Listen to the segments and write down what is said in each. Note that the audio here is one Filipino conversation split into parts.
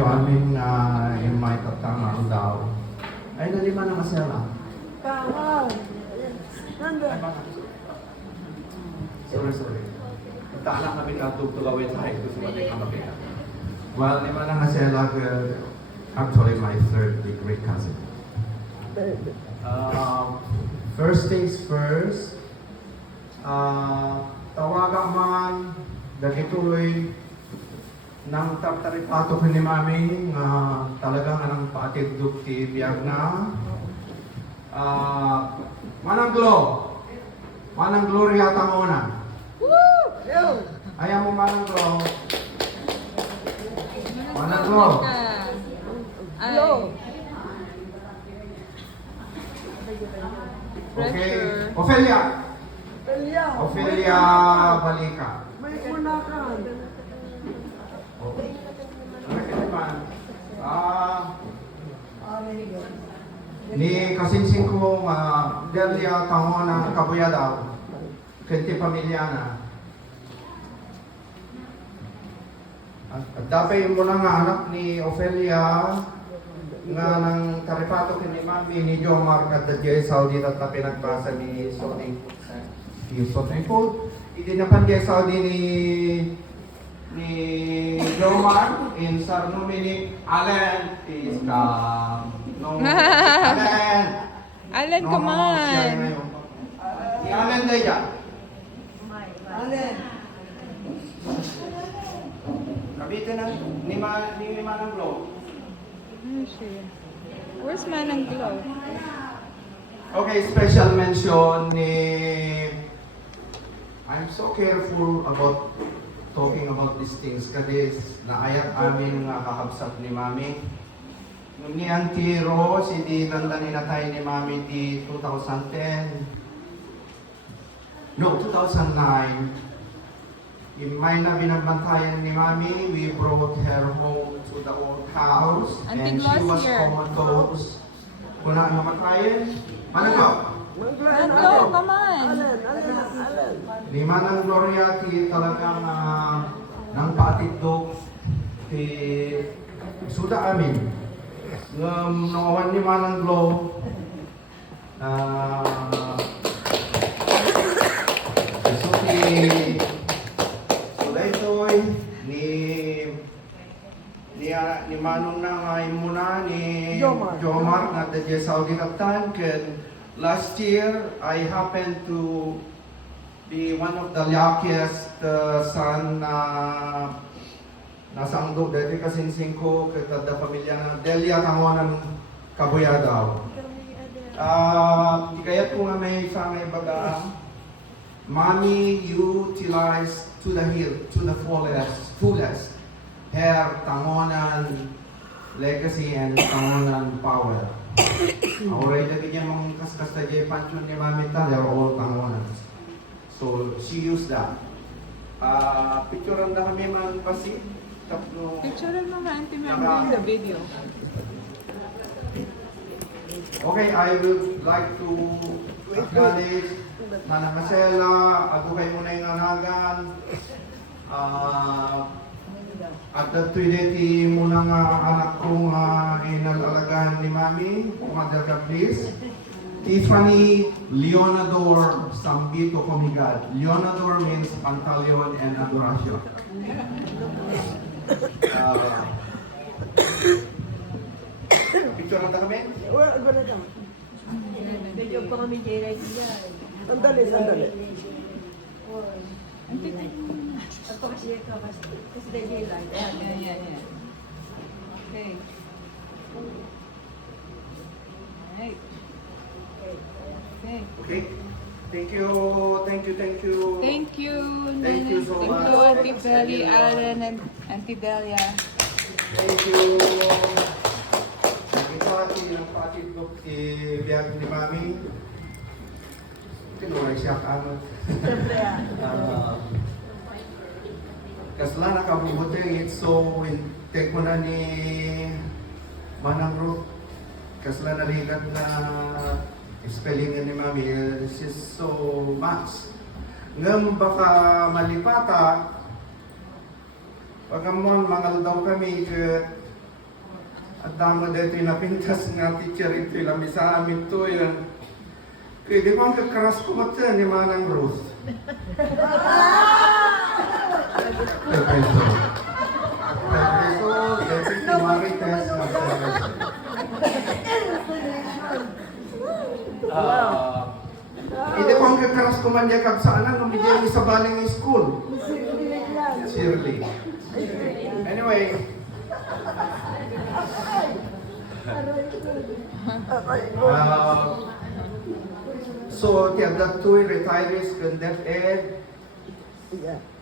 kayo aming invite at tangang daw. Ay, nalima na masela. Wow. Sorry. Taalang kami katugtugawin sa high school sa kami. Well, lima na masela, actually my third degree cousin. First things first, tawagan man, dagituloy, nang tartaripato ko ni Mami, talagang anang paatid-duk ti biyag na. Manang gloria tangona. Ayaw mo manang glo. Manang glo. Okay, Ophelia Balika. May unakan. Ni kasinsing ko Delia tango ng kabuya daw. Kenti pamilya na. At dapay mo na nga anak ni Ophelia nga ng karipato kini Mami ni Jomar at the Saudi at na pinagbasa ni Sony. Yung Sony po. Hindi na pan Saudi ni Jomar in Sarnumini Allen is Allen, come on. Ni Allen day ya. Allen. Kabitin na ni Manang Glow. Where's Manang Glow? Okay, special mention ni I'm so careful about talking about these things kasi naayat amin nga kakabsat ni Mami. Nung ni Auntie Rose, hindi nandanin na tayo ni Mami di 2010. No, 2009. In may na binabantayan ni Mami, we brought her home to the old house. Until And she was last year. comatose. Kung na namatayan, managaw. Glow, come on. Allen. Lima ng Gloria, ti talagang nang paatidog ti suda amin. Nawawan ni Manang Glow so suda ito'y ni Manong na ngayon muna ni Jomar na the Saudi Captain. Last year, I happened to be one of the luckiest son na nasa angdog dati kasinsing ko kada pamilya na Delia Tangonan Kabuya daw. Kaya ko nga may sangay baga, Mommy utilized to the fullest her Tangonan legacy and Tangonan power. Auray lagi niya mga kaskas na jay panchon ni Mami ta, they're all Tangonan. So she used that. Picturean na kami man pasi. Picture mo nga, Auntie Mary, the video. Okay, I would like to acknowledge Manang Marcela, ako kayo muna yung anagan. At the trinity muna nga anak kong inalalagaan ni Mami, Mother God please. Tiffany Leonador Sambito Cumigad. Leonador means Pantaleon and Adoracion. Picture na kami? Wala na lang. Medyo pa kami daylight dyan. Sandali. Ako kasi daylight. Yeah. Okay. Right. Okay. Thank you. Thank you. Thank you so Thank much. you, Auntie Belly, Allen, and Auntie Delia. Thank you. Ito ati ng patidlok si biyag ni Mami. Tinuray siya kano. Siyempre Kasla nakabubuti so take mo na ni Manang Ruth. Kasla naligat na spelling ni Mami. She's so much. Ngam baka malipata pagkamon mangal daw kami damo dito yung napintas nga teacher ito yung lami sa amin to yan. Kaya di ba ang kakaras ko mata ni Manang Ruth? Peso. Deputy Marites hindi ko ang kakaras ko man yakab sa anak nung hindi sa baling school. Shirley. Anyway. So, tiyagat to retirees conduct ed.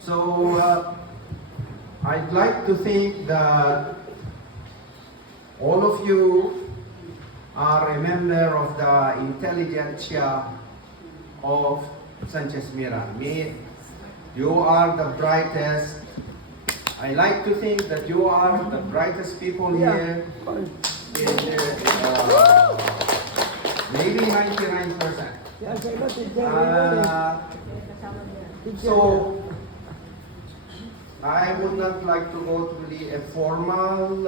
So, I'd like to think that all of you are a member of the intelligentsia of Sanchez Mira. You are the brightest. I like to think that you are the brightest people here. Maybe 99%. So, I would not like to go to a formal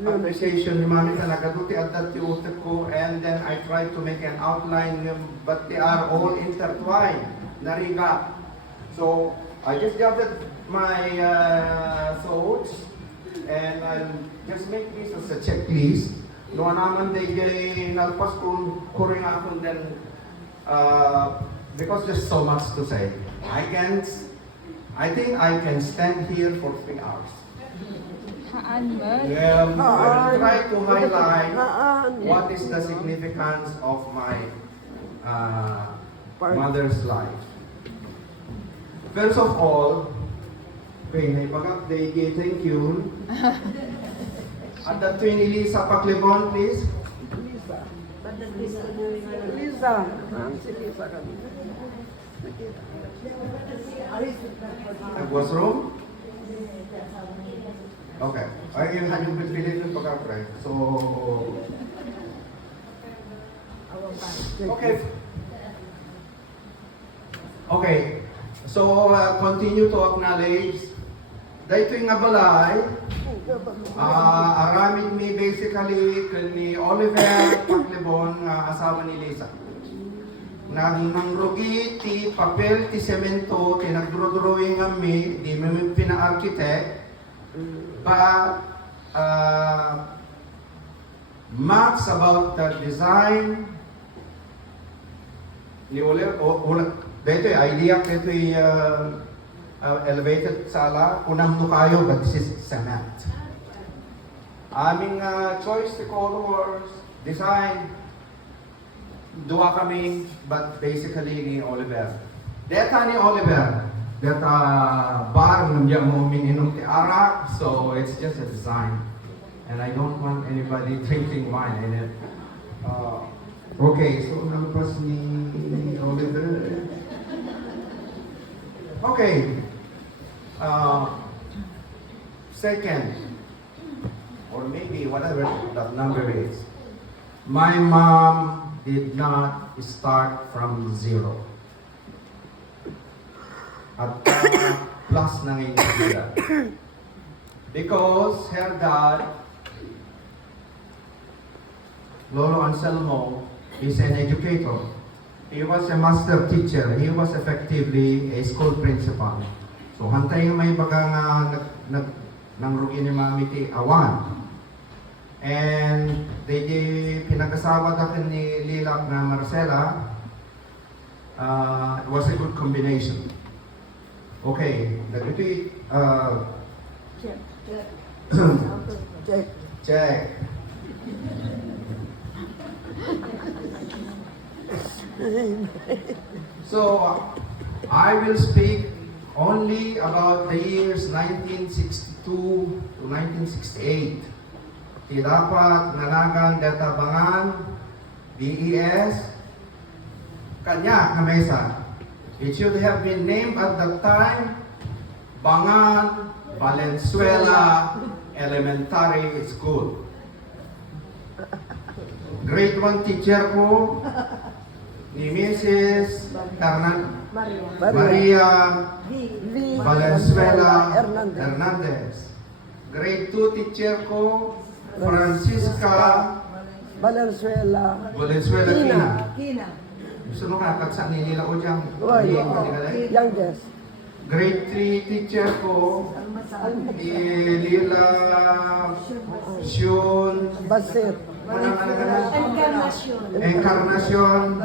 appreciation ni Mami talaga duti at dati utak ko, and then I try to make an outline, but they are all intertwined, nariga. So, I just gathered my thoughts, and I'll just make this as a checklist. Noon naman day nalpas kung kuring ako, then because there's so much to say. I think I can stand here for 3 hours. Haan ba? I'll try to highlight what is the significance of my mother's life. First of all, thank you. At the twin Elisa Paklibon, please. Lisa. Si Lisa kami. Was room? Okay. Ay, yung hanyong pinpilit ng pagka-pray. So, okay. Okay. So, continue to acknowledge. Dahito yung nabalay, aramid mi basically ni Oliver Paklibon, asawa ni Lisa. Nangrugi ti papel ti semento, ti nagdro-drawing kami, di may pina-architect, but maps about the design ni Oliver, dito idea, dito elevated sala, unang nukayo, but this is cement. Aming choice the colors, design, dua kami, but basically ni Oliver. Deta ni Oliver, deta bar ng diya mo mininom ti arak, so it's just a design. And I don't want anybody drinking wine in it. Okay, so nalabas ni Oliver. Okay. Second, or maybe whatever that number is, my mom did not start from zero. At plus ng India. Because her dad, Lolo Anselmo, is an educator. He was a master teacher. He was effectively a school principal. So hantay may baga nga nangrugi ni Mami ti awan. And they pinag-asawa dakin ni Lilak na Marcela. It was a good combination. Okay, nagiti check. So I will speak only about the years 1962 to 1968. Di dapat nanagan databangan BES kanya kamesa. It should have been named at that time Bangan Valenzuela Elementary School. Grade 1 teacher ko ni Mrs. Maria Valenzuela Hernandez. Grade 2 teacher ko, Francisca Valenzuela. Valenzuela Tina. Kina. Gusto mo ka, kagsa nila ko dyan. Roy, Hindi youngest. Grade 3 teacher ko, Lila Shun, Basit. Encarnacion.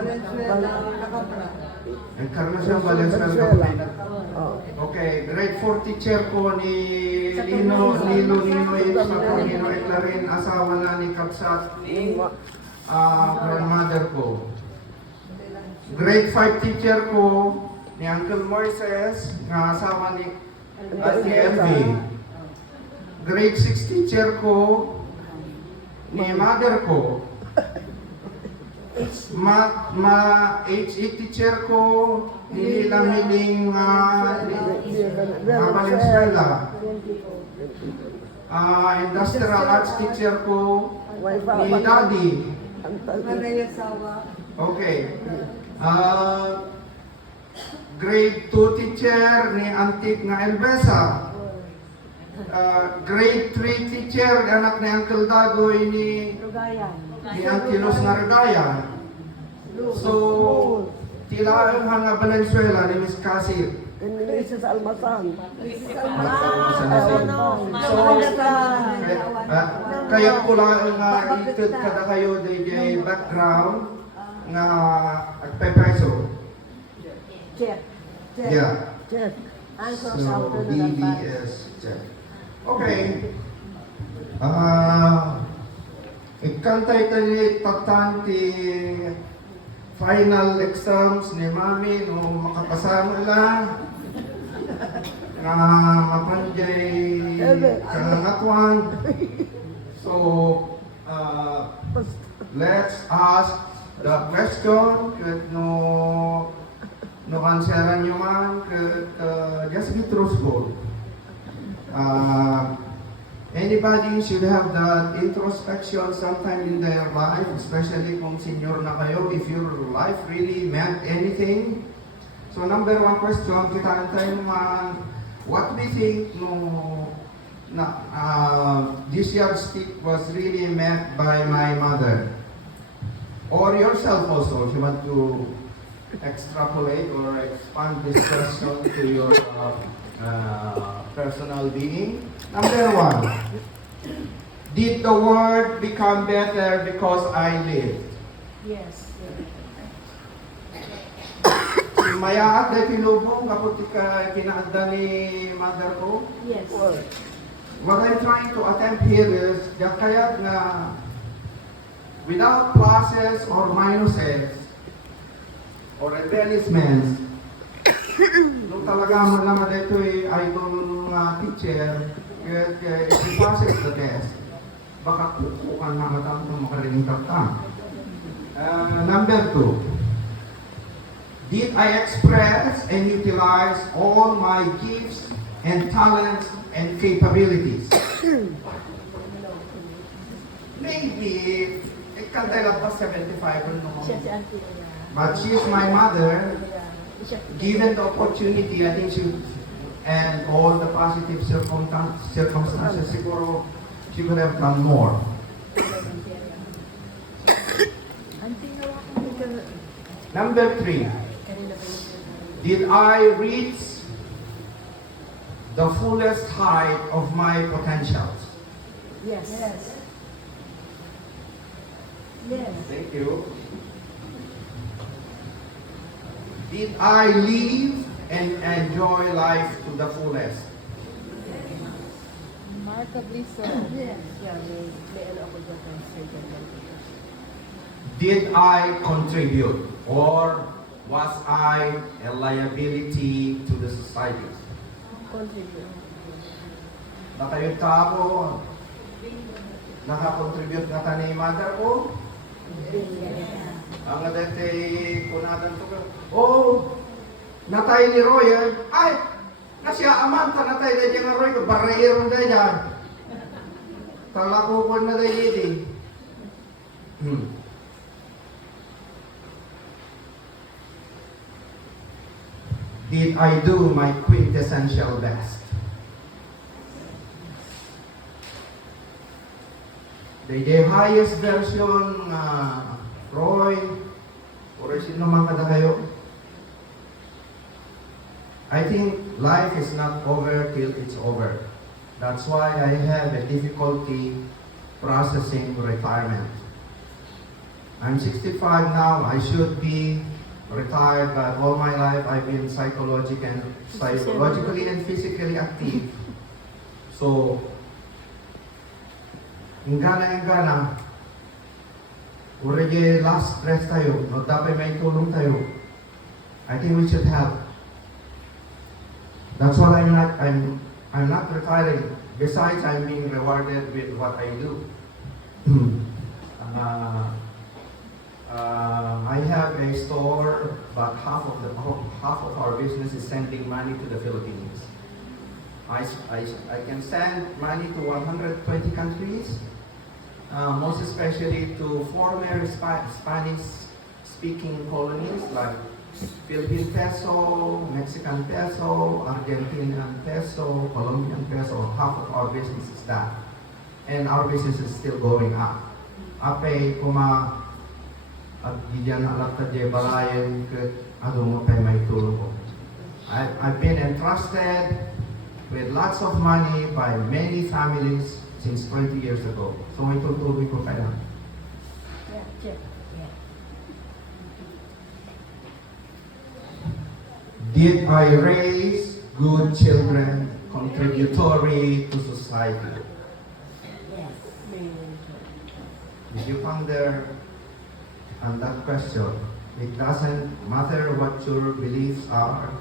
Encarnacion Valenzuela. Oh. Okay, grade 4 teacher ko ni Nino Eclarin, asawa na ni Kapsat, grandmother ko. Grade 5 teacher ko ni Uncle Moises, nga asawa ni Ate Elvie. Grade 6 teacher ko ni mother ko. HE teacher ko ni Lamiling Valenzuela. Industrial arts teacher ko ni Daddy. Okay. Grade 2 teacher ni Antique nga Elvesa. Grade 3 teacher, anak ni Uncle Dagoy ni Auntie Luz nga Regaya. So, tila ang nga Valenzuela ni Miss Cassie. Mrs. Almasan. Kaya ko lang nga itid kada kayo DJ background nga agpepeso. Check. Yeah. Check. So, DBS check. Okay. Ikantay tali tatanti final exams ni Mami no makapasama lang. Mapanjay kangatwan. So, let's ask the question ket no answeran nyo man ket just be truthful. Anybody should have that introspection sometime in their life, especially kung senior na kayo, if your life really meant anything. So number one question, kita tayo naman, what we think this yardstick was really meant by my mother? Or yourself also, if you want to extrapolate or expand this question to your personal being. Number one, did the world become better because I lived? Yes. Mayaat na tinubong kapag kinaadda ni mother ko. Yes. What I'm trying to attempt here is, kaya na without pluses or minuses or embellishments, nung talaga mo naman ito idol teacher, if you passes the test, baka kukukan na matang itong makarinig ka. Number two, did I express and utilize all my gifts and talents and capabilities? Maybe, kantay lang pa 75 no? Siya si Auntie. But she's my mother. Given the opportunity, I think and all the positive circumstances, siguro, she could have done more. Number three, did I reach the fullest height of my potentials? Yes. Yes. Thank you. Did I live and enjoy life to the fullest? Remarkably so. Yes. Yeah, may ano ako dyan ng second one. Did I contribute or was I a liability to the society? Contribute. Nakayong tao, nakakontribute na ta ni mother ko? Ang dati kunatan to ka. Oh, natay ni Roy. Ay, nasya amanta natay na dyan nga Roy. Barreiro na dyan. Talakukon na dyan. Did I do my quintessential best? the highest version, Roy, or sino man kada kayo. I think life is not over till it's over. That's why I have a difficulty processing retirement. I'm 65 now. I should be retired, but all my life I've been psychologically and physically active. So, ingana, already last breath tayo, no dapat may tulong tayo. I think we should help. That's why I'm not retiring. Besides, I'm being rewarded with what I do. I have a store, but half of our business is sending money to the Philippines. I can send money to 120 countries, most especially to former Spanish-speaking colonies like Philippine peso, Mexican peso, Argentinian peso, Colombian peso. Half of our business is that. And our business is still going up. Apay kuma at giyan alak ta de balayan ket mo pay may tulong ko. I've been entrusted with lots of money by many families since 20 years ago. So may tutuloy ko kaya. Did I raise good children contributory to society? Yes. Did you ponder on that question? It doesn't matter what your beliefs are.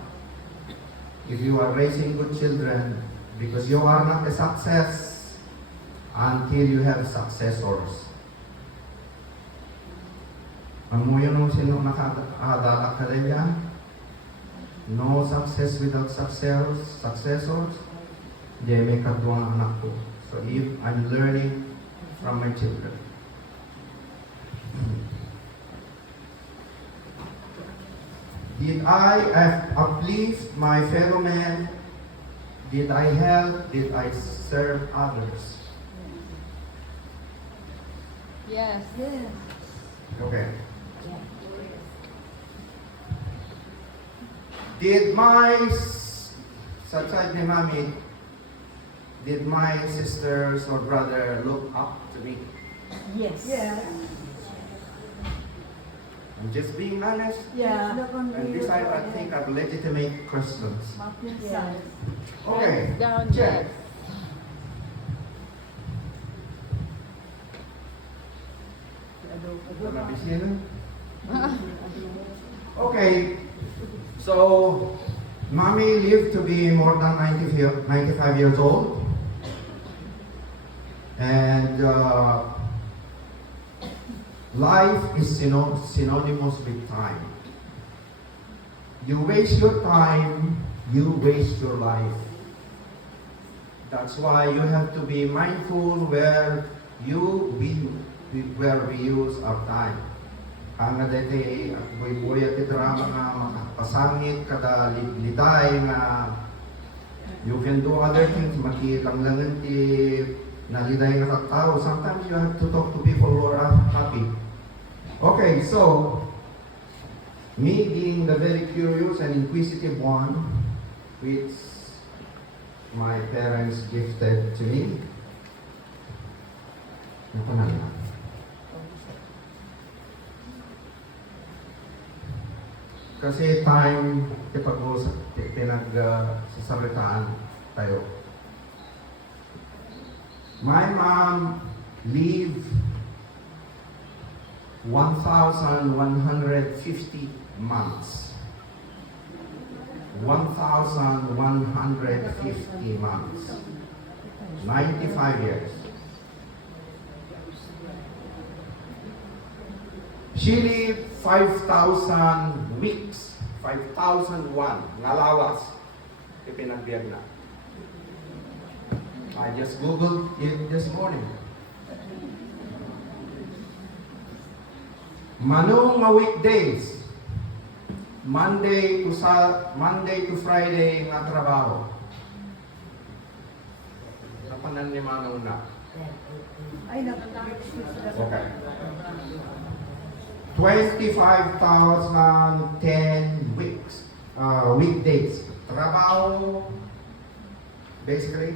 If you are raising good children, because you are not a success until you have successors. Ang mo yun sino nakadalak ka rin yan? No success without successors. Di may kadwang anak ko. So if I'm learning from my children. Did I uplift my fellow man? Did I help? Did I serve others? Yes. Okay. Did my did my sisters or brother look up to me? Yes. I'm just being honest. Yeah. And these I think are legitimate questions. Yes. Okay. Hands down, Check. yes. Okay. So, mommy lived to be more than 95 years old. And life is synonymous with time. You waste your time, you waste your life. That's why you have to be mindful where we use our time. Ang dati buhay at drama nga makapasangit kada liday nga you can do other things makilang lang ti naliday nga tao. Sometimes you have to talk to people who are happy. Okay, so me being the very curious and inquisitive one, which my parents gifted to me. Kasi time ipag-usap, sasalitaan tayo. My mom lived 1,150 months. 1,150 months. 95 years. She lived 5,000 weeks. 5,001 ngalawas. Ipinagbiag na. I just googled it this morning. Manong nga weekdays, Monday to Friday nga trabaho. Kapanan ni Manong na. Ay, nag-excuse sila sa Okay. 25,010 weeks, weekdays. Trabaho, basically,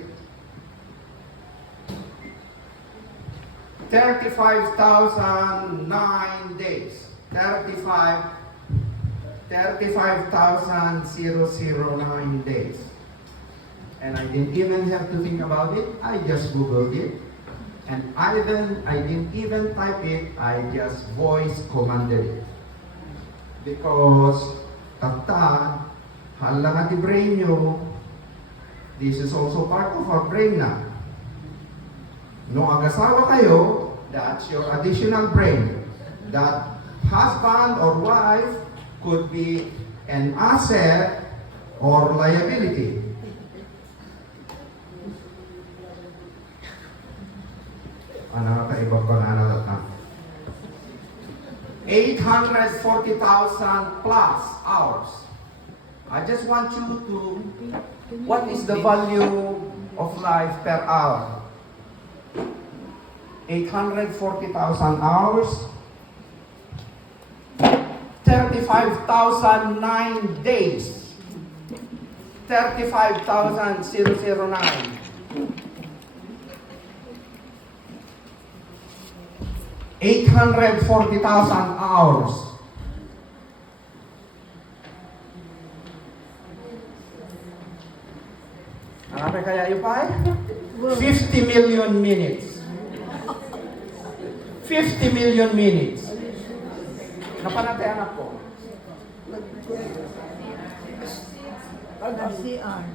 35,009 days. 35,009 days. And I didn't even have to think about it. I just Googled it. And I didn't even type it, I just voice commanded it. Because, tata, hala nga di brain nyo, this is also part of our brain na. No agasawa kayo, that's your additional brain. That husband or wife could be an asset or liability. Ano ka iba pa na natin? 840,000 plus hours. I just want you to, what is the value of life per hour? 840,000 hours. 35,009 days. 35,009. 840,000 hours. Ano kaya yung pa? 50 million minutes. 50 million minutes. Napanatay anak ko. CR.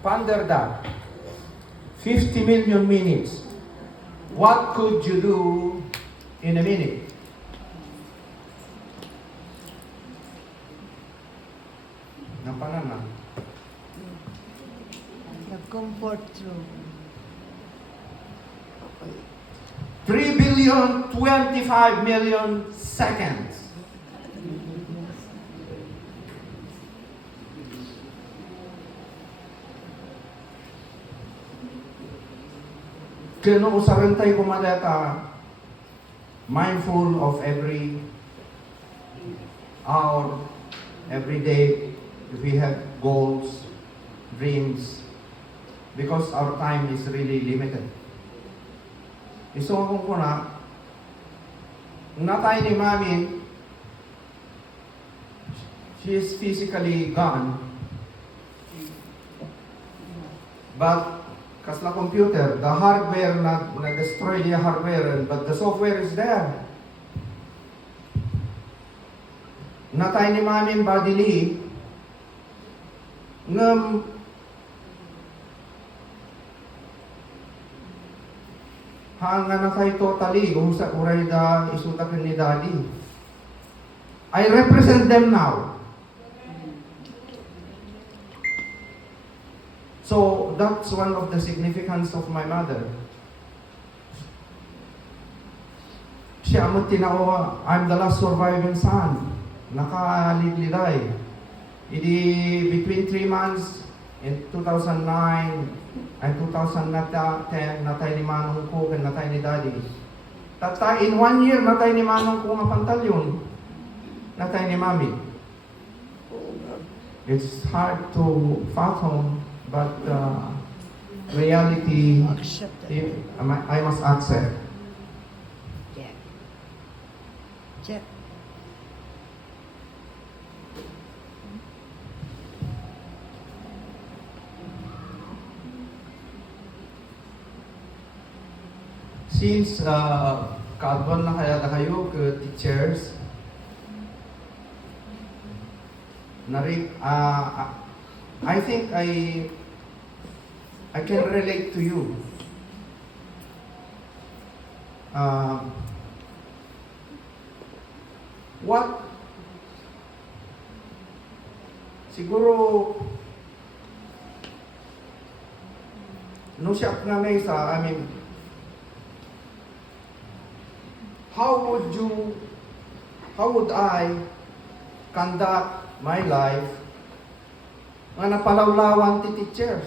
Ponder that. 50 million minutes. What could you do in a minute? Napanana. The comfort room. 3 billion 25 million seconds. Kaya nung usaran tayo kumaleta, mindful of every hour, every day, if we have goals, dreams, because our time is really limited. Isong ko na, natay ni Mami, she is physically gone, but kasla computer, the hardware na-destroy niya hardware, but the software is there. Natay ni Mami bodily, ngam hanga na tayo totally, sa uray da isutakin ni Daddy. I represent them now. So that's one of the significance of my mother. Siya mo tinawa, I'm the last surviving son. Nakalidliday. Idi between 3 months in 2009 and 2010, natay ni Manong ko and natay ni Daddy. Tata, in 1 year, natay ni Manong ko nga pantalyon. Natay ni Mami. It's hard to fathom, but reality, I must accept. Check. Check. Since kaadwan na kaya na kayo ke teachers, I think I can relate to you. What siguro no siya nga may sa how would I conduct my life nga napalawlawan ti teachers.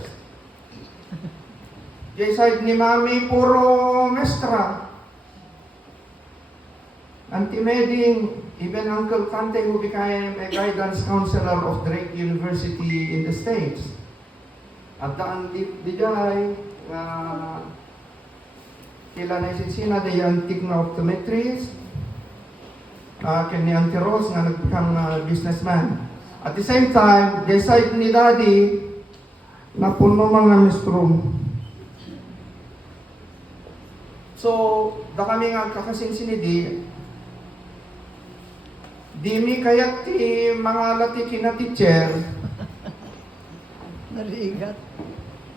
Jay side ni Mami, puro mestra. Auntie Meding, even Uncle Tante who became a guidance counselor of Drake University in the States. At daan di jay, kila na isinsina di antik na optometrist, kani Auntie Rose nga nag-become businessman. At the same time, the side ni Daddy, na puno mga mistrom. So, da kami nga kakasinsinidi, di mi kayat ti mga latiki na teacher, Narigat.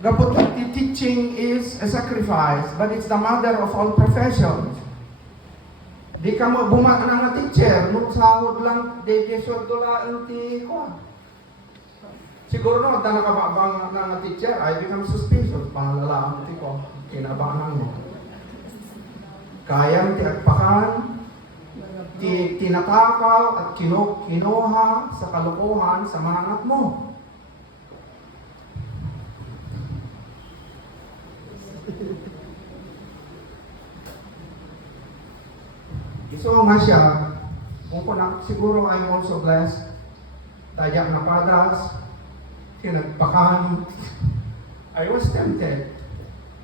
gapot ti teaching is a sacrifice, but it's the mother of all professions. Di ka mo buma na nga teacher, nung sahod lang, di sweldo lang ti ko. Siguro no, da nakababang na nga teacher, I become suspicious, pangalala ti ko, kinabangan mo. Kayang ti agpakan, tinatakaw at kinuha sa kalokohan sa mga anak mo. So nga siya, siguro I'm also blessed, tayak na padas, tinagpakan, I was tempted,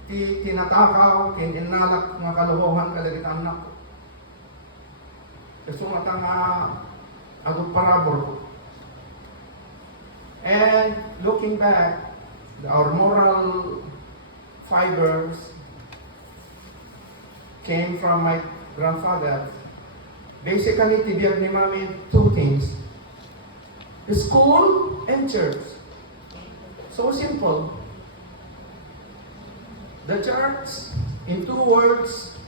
tinatakaw, tinalak mga kalokohan kalagitan na ko. Kasi nga agot parabor. And looking back, our moral fibers came from my grandfather. Basically, tibiyag ni Mami two things. School and church. So simple. The church, in two words,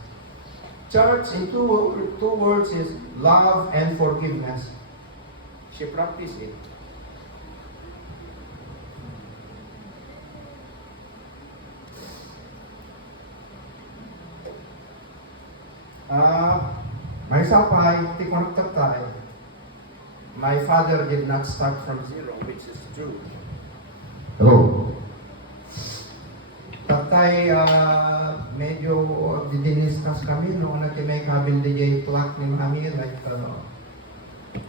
is love and forgiveness. She practiced it. May sapay, ti kontak tayo. My father did not start from zero, which is true. Hello. Tatay, medyo didiniskas kami noong nagkimay kabil DJ plot ni Mami, like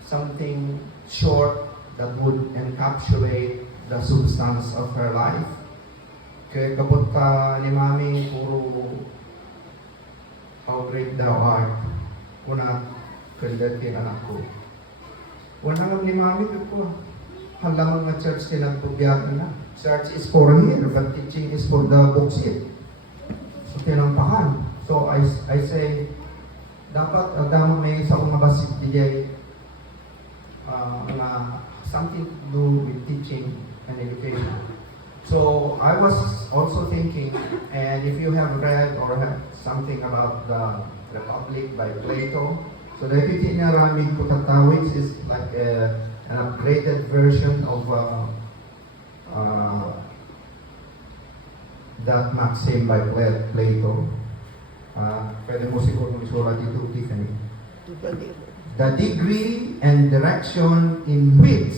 something short that would encapsulate the substance of her life. Kaya kabot ni Mami, puro how great thou art. Kuna, kaldatin anak ko. Wala nga ni Mami ko. Halamang na church tinagpubiyagan na. Church is for here, but teaching is for the books here. So, tinampakan. So, I say, dapat agama may sa akong mabasik DJ na something to do with teaching and education. So, I was also thinking, and if you have read or have something about the Republic by Plato, so the Ramig Kutatawix is like an upgraded version of that maxim by Plato. Pwede mo siguro isulat dito, Tiffany. The degree and direction in which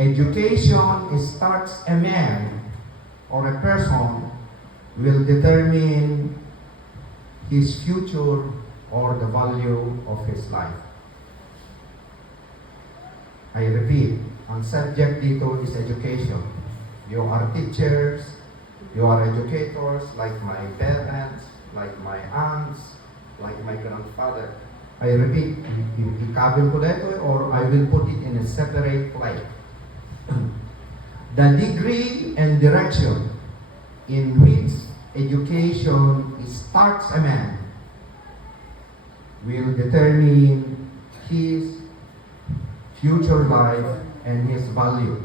education starts a man or a person will determine his future or the value of his life. I repeat, ang subject dito is education. You are teachers, you are educators, like my parents, like my aunts, like my grandfather. I repeat, ikabil ko dito or I will put it in a separate plate. The degree and direction in which education starts a man will determine his future life and his value.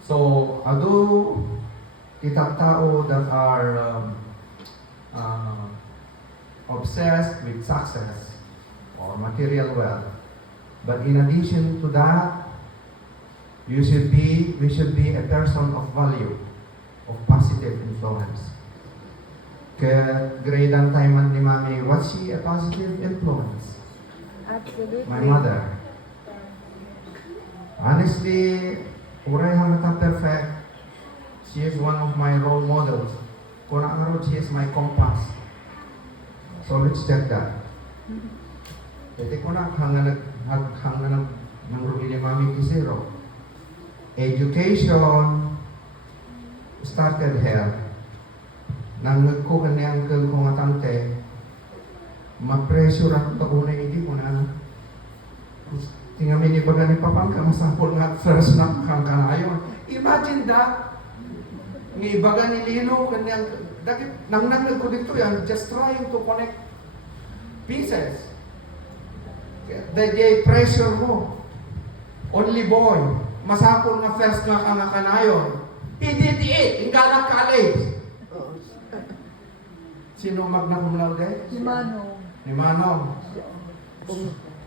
So, although tao that are obsessed with success or material wealth, but in addition to that, we should be a person of value, of positive influence. Kaya grade ang time ni Mami, was she a positive influence? Absolutely. My mother. Honestly, Uray hamata perfect. She is one of my role models. Kung araw, she is my compass. So let's check that. Jadi ko na hanggang ng ruli ni Mami Kisero. Education started here. Nang nagko ni uncle ko nga tante, ma-pressure ako to una hindi ko na. Tingnan ni baga ni Papang ka masapol nga first na kang kanayon. Imagine that. Ni baga ni Lino kanyang dakit nang nagko dito yan, just trying to connect pieces. They pressure mo. Only boy. Masapol nga first nga kang kanayon. He did it in Galang College. Sino magna cum laude? Si Mano. Ni Manong.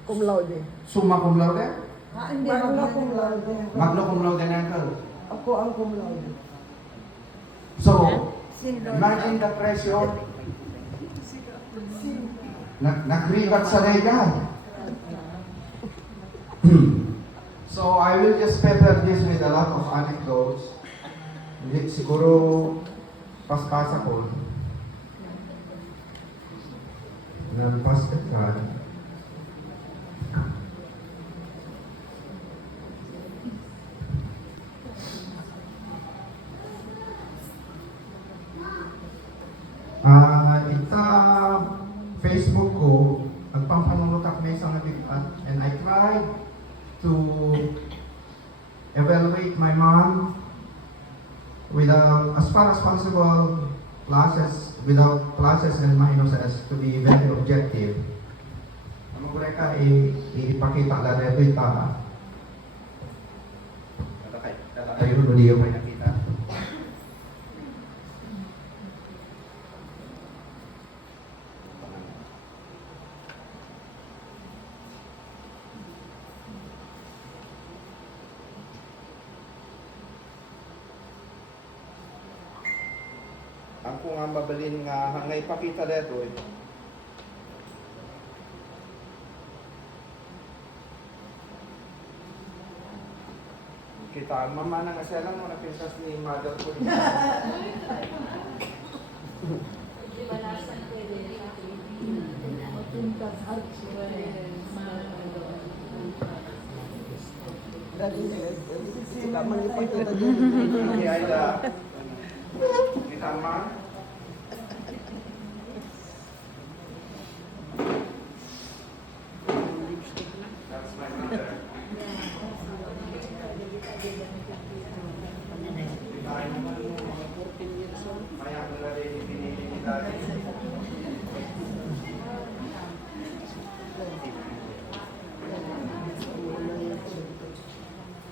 Cum laude. Summa cum laude? Hindi. Magna cum laude. Magna cum laude na uncle. Ako ang cum laude. So, imagine the pressure. Nagribat sa legal. So, I will just pepper this with a lot of anecdotes. Hindi siguro paspasa ko. Nalpas ka. Ita Facebook ko, nagpampanulutak may isang nabigat, and I tried to evaluate my mom without, as far as possible, without pluses and minuses, to be very objective. Ano ko reka, ipakita lang na ito ita. Ayun, hindi yung may nakita. Ang kung ang mabalin nga hangay pakita dito eh. Kita, mama na nga siya lang mo na pintas ni mother ko. Sila manipagkita dito. Hindi ay da. Kita ma. That's my mother. Maya ko na rin pinili ni daddy.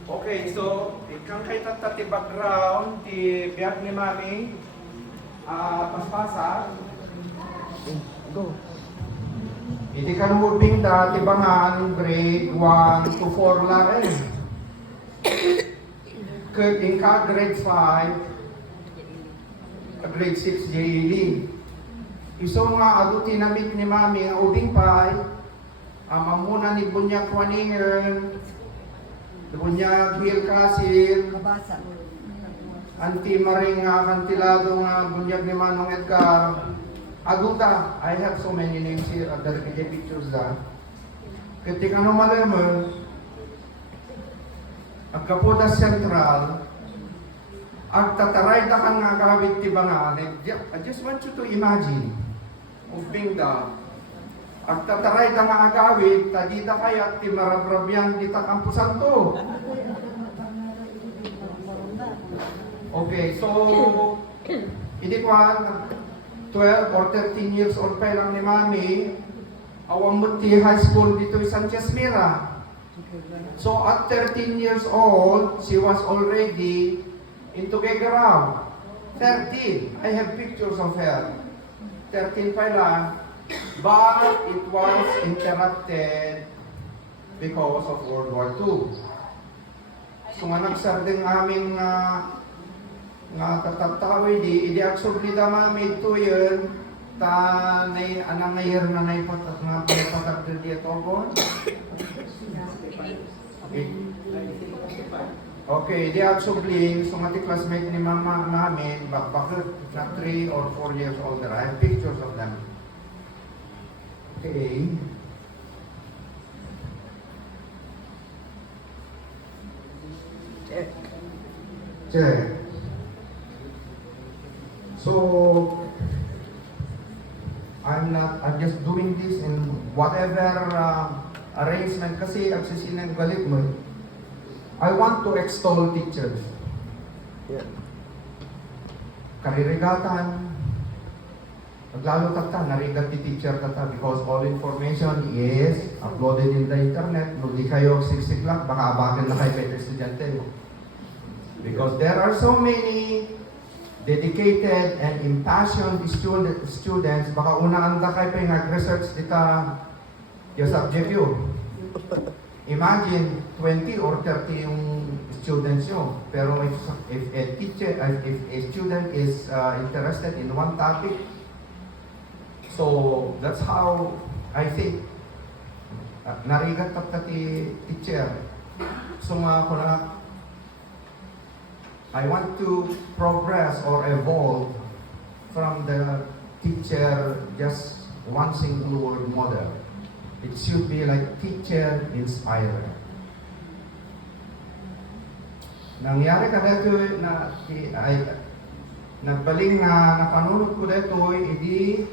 Okay, so ikang kay tatati background di biyak ni Mami paspasa. Go. Hindi ka lumubing dati bangan grade 1 to 4 lang eh. Kung ka grade 5, grade 6 JED. Iso nga ado tinamit ni Mami ang ubing pay, mamuna ni Bunyag Kwaninger, Bunyag Hil Kasir, Nabasa. Anti Maring Kantilado nga Bunyag ni Manong Edgar. Aduta, I have so many names here at the pictures da. Ketika no malaman, ang Kapuda Central, ang tataray da kang nga kawit ti bangan, I just want you to imagine, ubing da, ang tataray da nga agawit, tadi da kaya ti marabrabyan di ta kampusan to. Okay, so, hindi ko 12 or 13 years old pa lang ni Mami, awang muti high school dito sa Sanchez Mira. So at 13 years old, she was already into background. 13, I have pictures of her. 13 pa lang, but it was interrupted because of World War II. So nga nagsarding aming nga tatatawid idi absorb da Mami ito yun ta nay anang ngayon na nay patat nga patat dito ko Okay, they actually, so mati classmate ni mama namin, bakit na 3 or 4 years older. I have pictures of them. Okay. Check. Check. So, I'm just doing this in whatever arrangement kasi agsisinang galit mo. I want to extol teachers. Yeah. Karirigatan, naglalo tata, narigat ti teacher tata because all information is uploaded in the internet. Nung di kayo 6 o'clock, baka abagan na kayo kay estudyante mo. Because there are so many dedicated and impassioned students, baka unaan da kayo pa yung nag-research dita yung subject yun. Imagine 20 or 30 yung students nyo. Pero if a teacher, if a student is interested in one topic, so that's how I think narigat ti teacher. So mga I want to progress or evolve from the teacher just one single word model. It should be like teacher inspirer. Nangyari ka dito na nagbaling na napanunod ko dito idi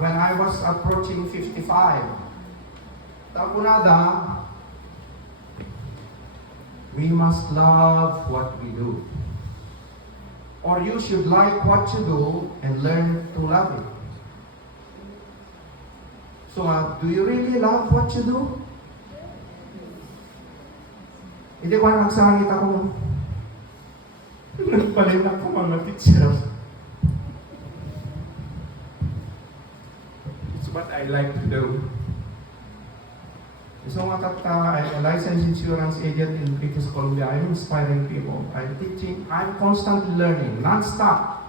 when I was approaching 55. Tapunada, we must love what we do. Or you should like what you do and learn to love it. So, do you really love what you do? Hindi ko na magsangit ako. Nagpalit ako mga teacher. It's what I like to do. So I'm a licensed insurance agent in British Columbia. I'm inspiring people. I'm teaching. I'm constantly learning, non-stop.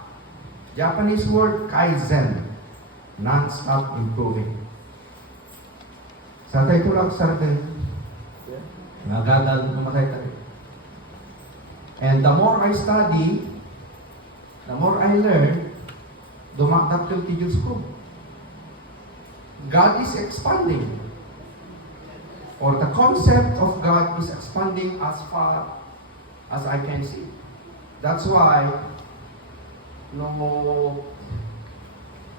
Japanese word, kaizen. Non-stop improving. Sa tayo tulak sa atin, nagagal namatay tayo. And the more I study, the more I learn, dumakdak yung Diyos ko. God is expanding. Or the concept of God is expanding as far as I can see. That's why, nung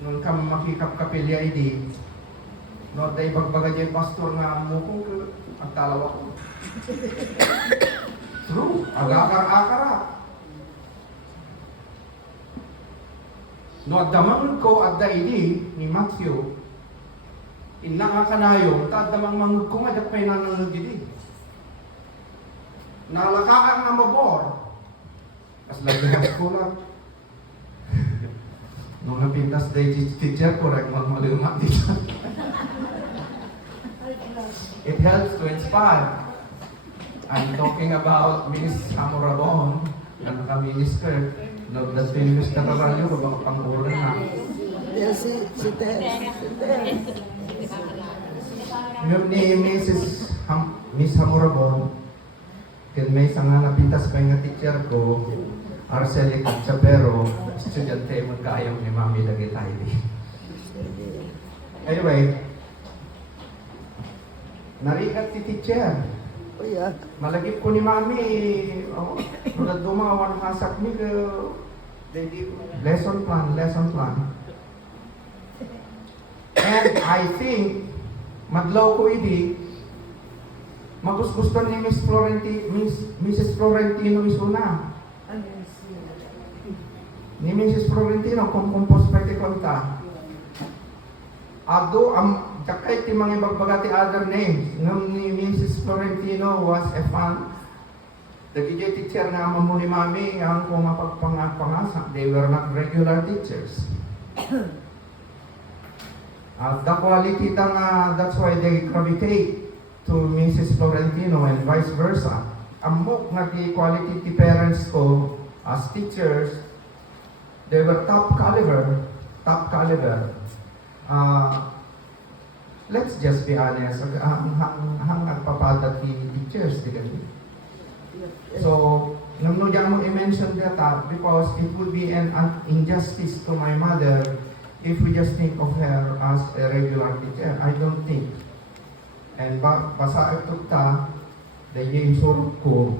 kami makikap-kapilya idi, no, day bagbaga dyan pastor nga mo kung ang talawa ko. True, agakar-akara. No, adamang ko adda idi ni Matthew, inang akanayo, tadamang mangud ko nga dapay nanangud idi. Nalakaan nga mabor. As lagi ng kulat. Nung napintas day teacher ko, rek magmaliumak dito. It helps to inspire. I'm talking about Miss Amorabon, na naka-minister. Nag-distinguish na kabalyo, babang pang-ulan na. Yes, si Tess. Ni Miss Hamorabon, kin may nga napintas pa nga teacher ko, Arcelik at Chapero, estudyante magkayong ni Mami lagi tayo. Anyway, narigat si teacher. Oh, yeah. Malagip ko ni Mami, mula dumawan hasak ni lesson plan. And I think, madlaw ko idi, magusguston ni Mrs. Florentino isuna. Ni Mrs. Florentino, kung compose pa iti konta. Ado, kakay ti mga ibagbagati other names. Nung ni Mrs. Florentino was a fan. Dagijay teacher na amamu ni Mami, ang kung mapagpangasa, they were not regular teachers. The quality that's why they gravitate to Mrs. Florentino and vice versa. Amok nga di quality ti parents ko as teachers, they were top caliber. Let's just be honest, hang nagpapada ti teachers, di ganun. So, nung diyan mo i-mention that because it would be an injustice to my mother if we just think of her as a regular teacher. I don't think. And basa ito ta, the James ko,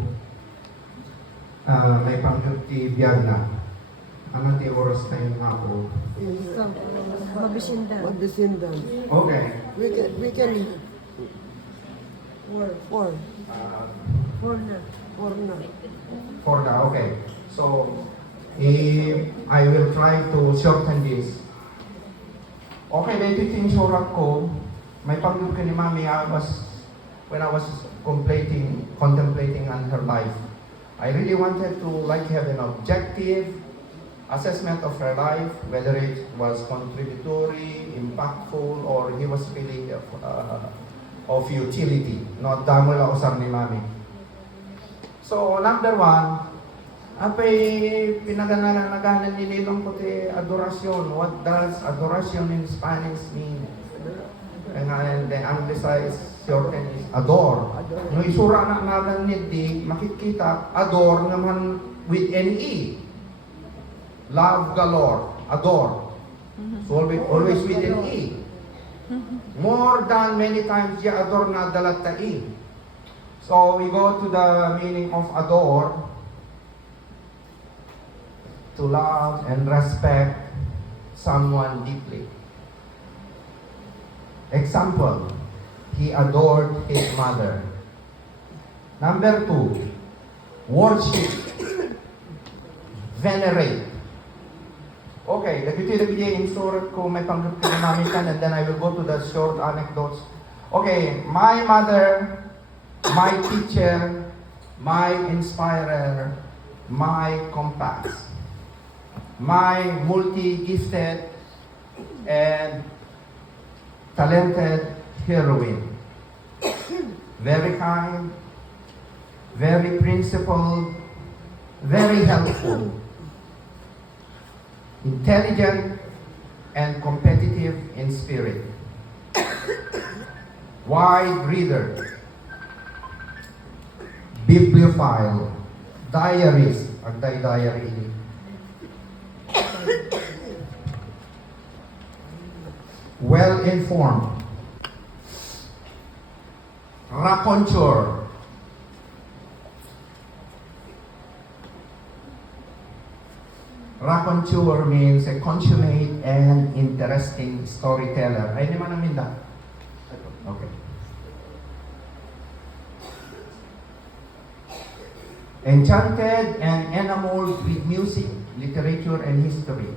may pangkati biyag na. Ano ti oras na yung ako? Mabisinda. Magdesindan. Okay. We can, four na. For the, okay. So, I will try to shorten this. Okay, dito yung surat ko, may pangkati ni Mami, when I was contemplating on her life, I really wanted to have an objective assessment of her life, whether it was contributory, impactful, or he was really of utility. Not damo lang usar ni Mami. So, number one, apay pinaganalan ni Nilong ko ti adoracion. What does adoracion in Spanish mean? And the anglicized shorten is adore. No isura na nalan ni di makikita adore naman with N-E. Love galore, adore. So always with N-E. More than many times ya adore na dalat ta E. So we go to the meaning of adore. To love and respect someone deeply. Example, he adored his mother. Number two, worship, venerate. Okay, nagtitibigay in surat ko may pangkakamitan and then I will go to the short anecdotes. Okay, my mother, my teacher, my inspirer, my compass, my multi-gifted and talented heroine. Very kind, very principled, very helpful, intelligent, and competitive in spirit. Wide reader, bibliophile, diarist, diary. Well-informed, raconteur, raconteur means a consummate and interesting storyteller. Ay, di man namin da. Okay. Enchanted and enamored with music, literature, and history.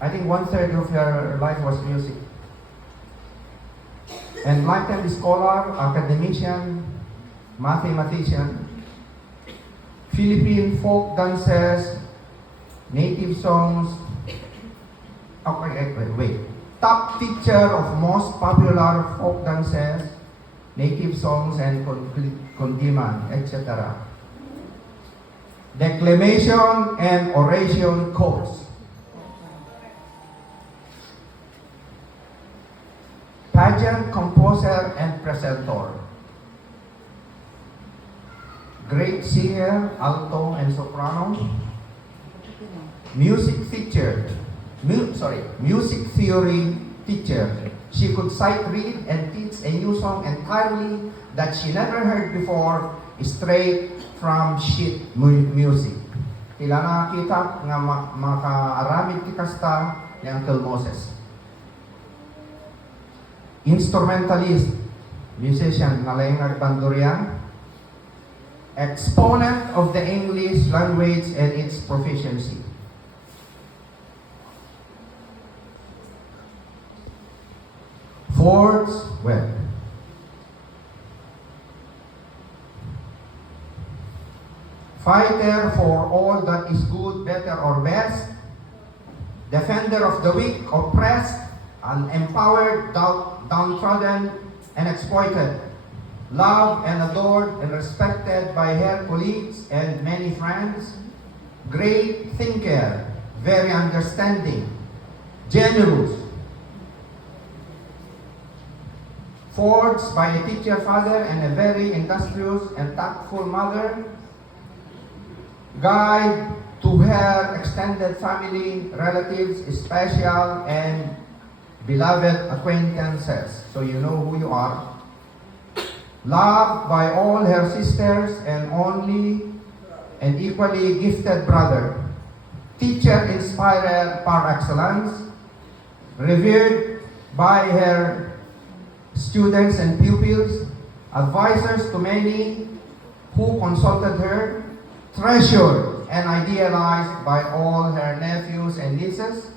I think 1/3 of her life was music. And lifetime scholar, academician, mathematician, Philippine folk dances, native songs. Okay, wait. Top teacher of most popular folk dances, native songs and condiman, etc. Declamation and oration course. Pageant composer and presenter. Great singer, alto and soprano. Music teacher. Music theory teacher. She could sight read and teach a new song entirely that she never heard before, straight from sheet music. Tila nakakita nga makaaramid ti kasta ni Uncle Moses. Instrumentalist, musician, nalayang nagbandurya. Exponent of the English language and its proficiency. Fourth, fighter for all that is good, better, or best. Defender of the weak, oppressed, empowered, downtrodden, and exploited. Loved and adored and respected by her colleagues and many friends. Great thinker, very understanding, generous. forged by a teacher father and a very industrious and tactful mother, guide to her extended family, relatives, special and beloved acquaintances. So you know who you are. Loved by all her sisters and only and equally gifted brother. Teacher inspirer par excellence, revered by her students and pupils, advisors to many who consulted her, treasured and idealized by all her nephews and nieces,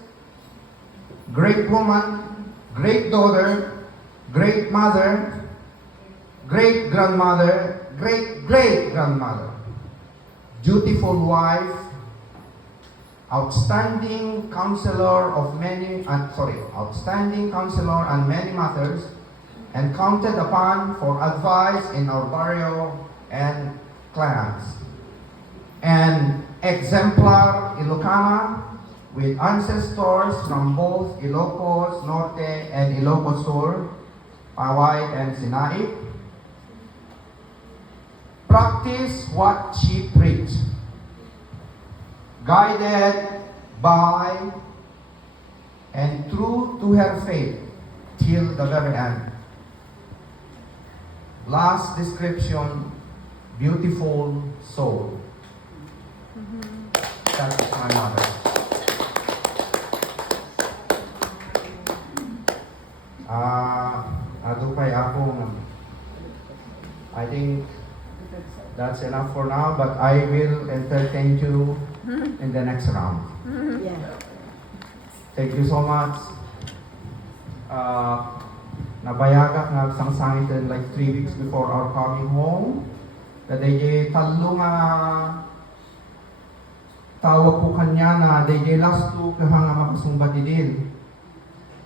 great woman, great daughter, great mother, great grandmother, great great grandmother, dutiful wife, outstanding counselor on many matters, and counted upon for advice in our barrio and clans. An exemplar Ilocana with ancestors from both Ilocos Norte and Ilocos Sur, Paway and Sinai. Practice what she preached, guided by and true to her faith till the very end. Last description, beautiful soul. That is my mother. Adupay ako. I think that's enough for now, but I will entertain you in the next round. Yeah. Thank you so much. Nabayagak na sangsangitan like 3 weeks before our coming home. Kadayjay talo nga tawag ko kanya na dayjay last 2 kahang nga makasumbat din.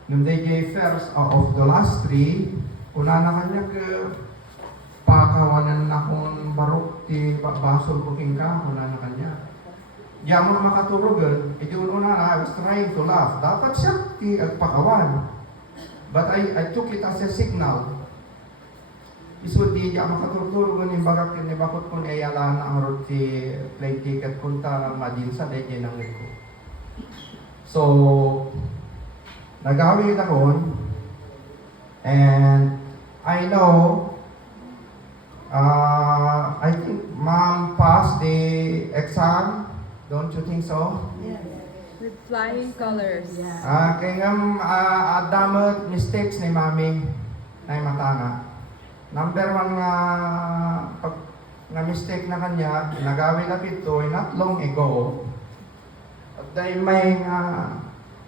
Nung dayjay first of the last 3, kuna na kanya ka pakawanan na akong barok ti basol ko king ka, kuna na kanya. Diyan mo na makaturogan, una na, I was trying to laugh. Dapat siya ti agpakawan. But I took it as a signal. Isu di diyan makaturogan yung bagak ni bakot ko ni ayala na ang roti plane ticket punta madinsa dahil nang ko. So, nagawin ako, and I know, I think mom passed the exam. Don't you think so? Yeah. With flying colors. Yeah. Kaya nga, damot mistakes ni mami na matanga. Number 1 nga, pag nga mistake na kanya, nagawin na ito not long ago. At dahil may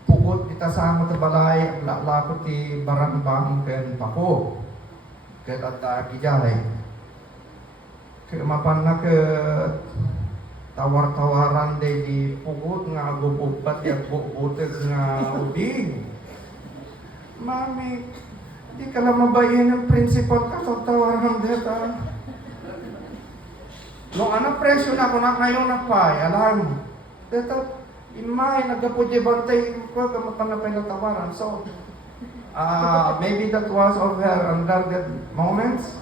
pugot kita sa mga balay, lakot ti barang-bang ken pako. Ket at kijay. Kaya mapan na ke tawar-tawaran di pugot nga gubupat ya bubutet nga ubing. Mami, di ka lang mabayin ang principal ka sa tawaran dito. Nung presyo na ako na ngayon na pa, alam. Dito, imay, nagapudya bantay ko, kamatangapay na tawaran. So, maybe that was of her under that moments.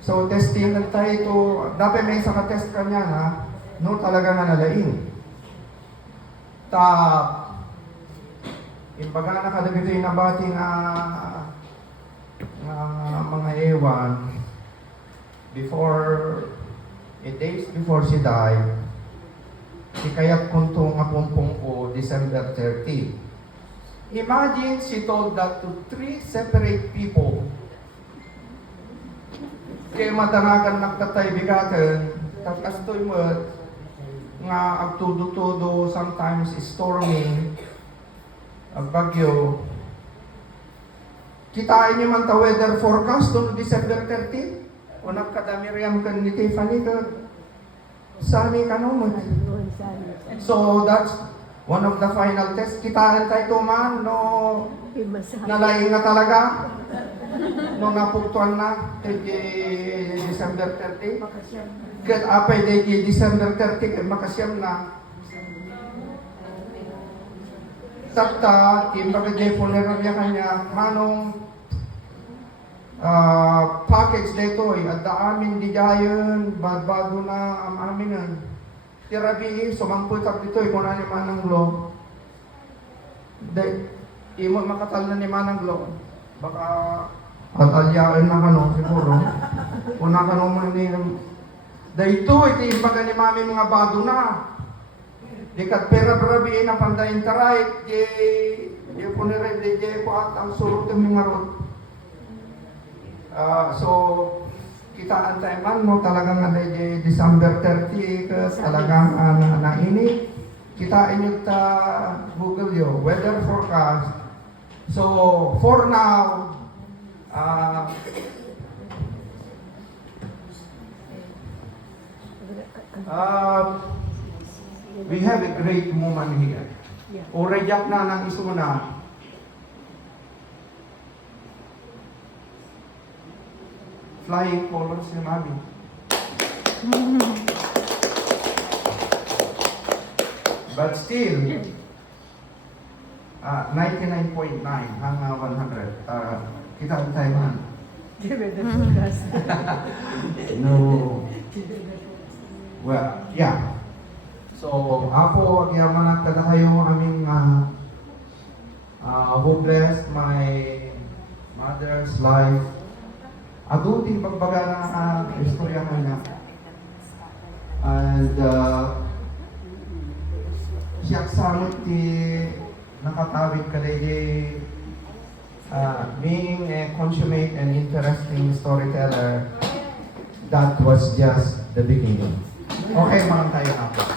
So, testing na tayo ito. Dapat may isa ka-test ka niya, ha? No, talaga nga nalaing. Imbaga na kadagito yung nabating mga ewan before, 8 days before she died, kayat kunto nga pumpong ko December 30. Imagine she told that to 3 separate people. Kaya matanagan nagtatay bigatan, tapos to'y mo nga agtudo-tudo, sometimes storming, agbagyo. Kitain niyo man ta weather forecast noong December 30. O nagkadamiriyam kan ni Tiffany ka. Sani ka naman. So that's one of the final tests. Kitaan tayo man, no, nalaing na talaga. No napugtuan na, December 30. Kat apay day December 30, makasyam na. Sakta, imbaga day funeral niya kanya, manong package dito at amin di gayon bago na ang amin tirabi sumangput up dito kung ano ni manang lo imo makatal na ni manang lo baka at-alyain na kano siguro kung nakano man ni dito iti imbaga ni mami mga bago na di kat pera brabiin ang pandayin taray di po nire di po at ang surot ng mga rot. So kita antay man mo talagang di December 30 talagang nainit kita inyo ta Google yo weather forecast. So for now we have a great moment here. Orejak na ng isuna. Flying colors ni Mami. But still, 99.9 hanggang 100. Kita ang Taiwan. No. Well, yeah. So, ako, agyaman at kayo aming who blessed my mother's life. Aduti pagbaga na istorya niya. And siya samot ti nakatawid ka being a consummate and interesting storyteller, that was just the beginning. Okay, mga tayo na po.